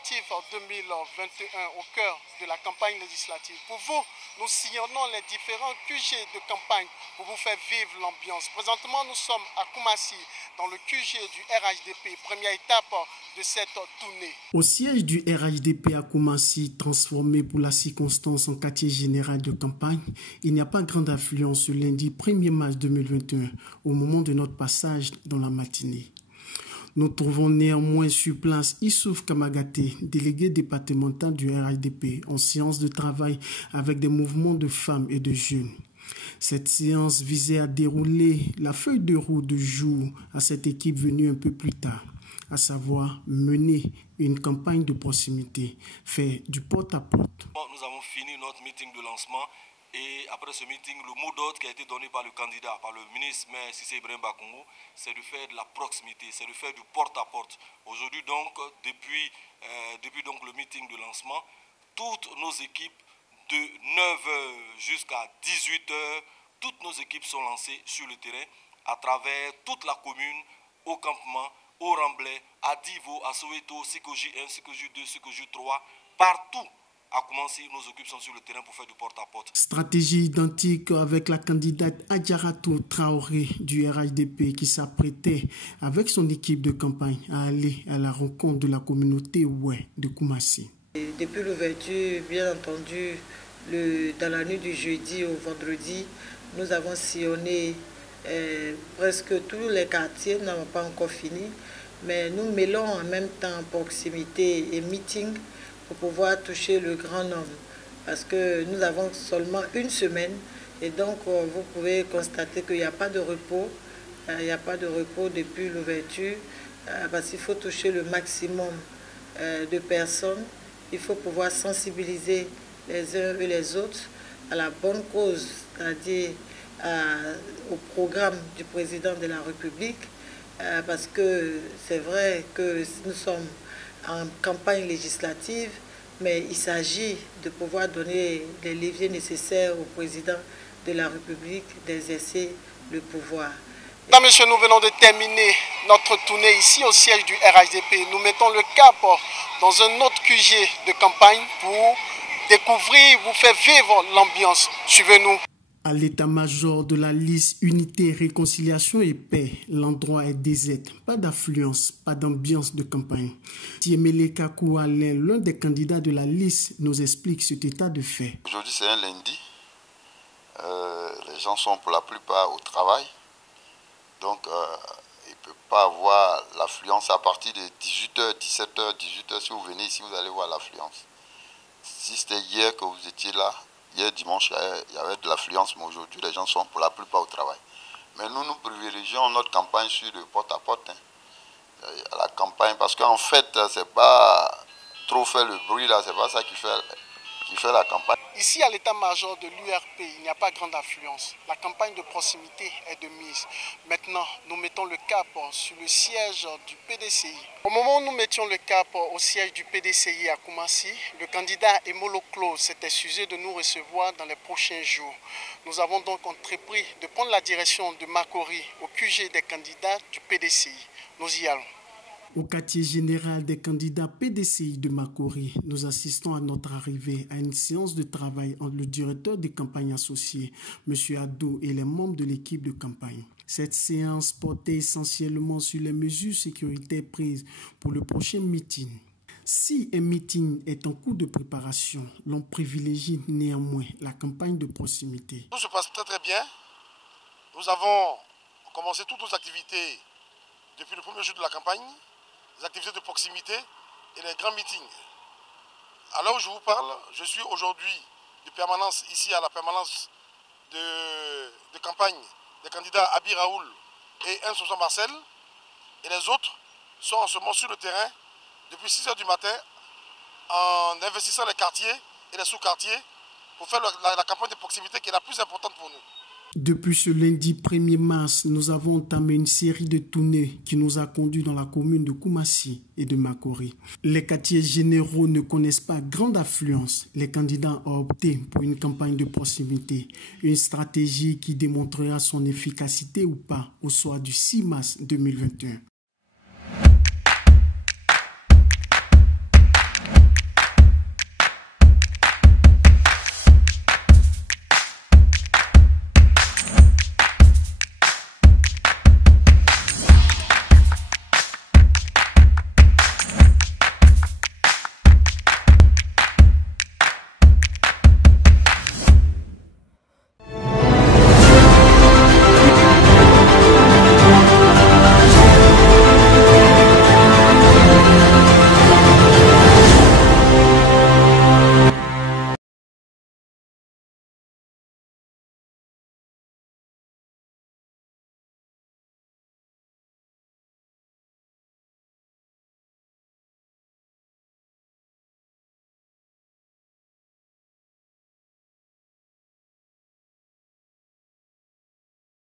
législatives 2021 au cœur de la campagne législative. Pour vous, nous sillonnons les différents QG de campagne pour vous faire vivre l'ambiance. Présentement, nous sommes à Koumassi, dans le QG du RHDP, première étape de cette tournée. Au siège du RHDP à Koumassi, transformé pour la circonstance en quartier général de campagne, il n'y a pas grande affluence ce lundi 1er mars 2021, au moment de notre passage dans la matinée. Nous trouvons néanmoins sur place Issouf Kamagaté, délégué départemental du RHDP, en séance de travail avec des mouvements de femmes et de jeunes. Cette séance visait à dérouler la feuille de route du jour à cette équipe venue un peu plus tard, à savoir mener une campagne de proximité, faire du porte-à-porte. Nous avons fini notre meeting de lancement et après ce meeting, le mot d'ordre qui a été donné par le candidat, par le ministre Maire Cissé Ibrahim Bakongo, c'est de faire de la proximité, c'est de faire du porte-à-porte. Aujourd'hui donc, depuis le meeting de lancement, toutes nos équipes de 9h jusqu'à 18h, toutes nos équipes sont lancées sur le terrain à travers toute la commune, au campement, au Remblai, à Divo, à Soweto, Sikoji 1, Sikoji 2, Sikoji 3, partout. À commencer, nos équipes sont sur le terrain pour faire du porte-à-porte. Stratégie identique avec la candidate Adjaratou Traoré du RHDP qui s'apprêtait avec son équipe de campagne à aller à la rencontre de la communauté Oué de Koumassi. Depuis l'ouverture, bien entendu, dans la nuit du jeudi au vendredi, nous avons sillonné presque tous les quartiers, nous n'avons pas encore fini, mais nous mêlons en même temps proximité et meeting pour pouvoir toucher le grand nombre. Parce que nous avons seulement une semaine et donc vous pouvez constater qu'il n'y a pas de repos. Il n'y a pas de repos depuis l'ouverture parce qu'il faut toucher le maximum de personnes. Il faut pouvoir sensibiliser les uns et les autres à la bonne cause, c'est-à-dire au programme du président de la République. Parce que c'est vrai que nous sommes en campagne législative, mais il s'agit de pouvoir donner les leviers nécessaires au président de la République d'exercer le pouvoir. Mesdames et messieurs, nous venons de terminer notre tournée ici au siège du RHDP. Nous mettons le cap dans un autre QG de campagne pour découvrir, vous faire vivre l'ambiance. Suivez-nous. À l'état-major de la liste Unité, Réconciliation et Paix, l'endroit est désert. Pas d'affluence, pas d'ambiance de campagne. Tiemele Kakou Alain, l'un des candidats de la liste, nous explique cet état de fait. Aujourd'hui, c'est un lundi. Les gens sont pour la plupart au travail. Donc, il ne peut pas avoir l'affluence à partir de 18h, 17h, 18h. Si vous venez ici, vous allez voir l'affluence. Si c'était hier que vous étiez là, hier dimanche, il y avait de l'affluence, mais aujourd'hui, les gens sont pour la plupart au travail. Mais nous privilégions notre campagne sur le porte-à-porte. À la campagne, parce qu'en fait, c'est pas trop faire le bruit, là, c'est pas ça qui fait la campagne. Ici, à l'état-major de l'URP, il n'y a pas grande affluence. La campagne de proximité est de mise. Maintenant, nous mettons le cap sur le siège du PDCI. Au moment où nous mettions le cap au siège du PDCI à Koumassi, le candidat Emolo Claude s'est excusé de nous recevoir dans les prochains jours. Nous avons donc entrepris de prendre la direction de Makori au QG des candidats du PDCI. Nous y allons. Au quartier général des candidats PDCI de Makori, nous assistons à notre arrivée à une séance de travail entre le directeur des campagnes associées, M. Addo, et les membres de l'équipe de campagne. Cette séance portait essentiellement sur les mesures sécuritaires prises pour le prochain meeting. Si un meeting est en cours de préparation, l'on privilégie néanmoins la campagne de proximité. Tout se passe très très bien. Nous avons commencé toutes nos activités depuis le premier jour de la campagne. Les activités de proximité et les grands meetings. À l'heure où je vous parle, je suis aujourd'hui de permanence ici à la permanence de campagne des candidats Abi Raoul et Sosa Marcel. Et les autres sont en ce moment sur le terrain depuis 6h du matin en investissant les quartiers et les sous-quartiers pour faire la campagne de proximité qui est la plus importante pour nous. Depuis ce lundi 1er mars, nous avons entamé une série de tournées qui nous a conduits dans la commune de Koumassi et de Makori. Les quartiers généraux ne connaissent pas grande affluence. Les candidats ont opté pour une campagne de proximité, une stratégie qui démontrera son efficacité ou pas au soir du 6 mars 2021.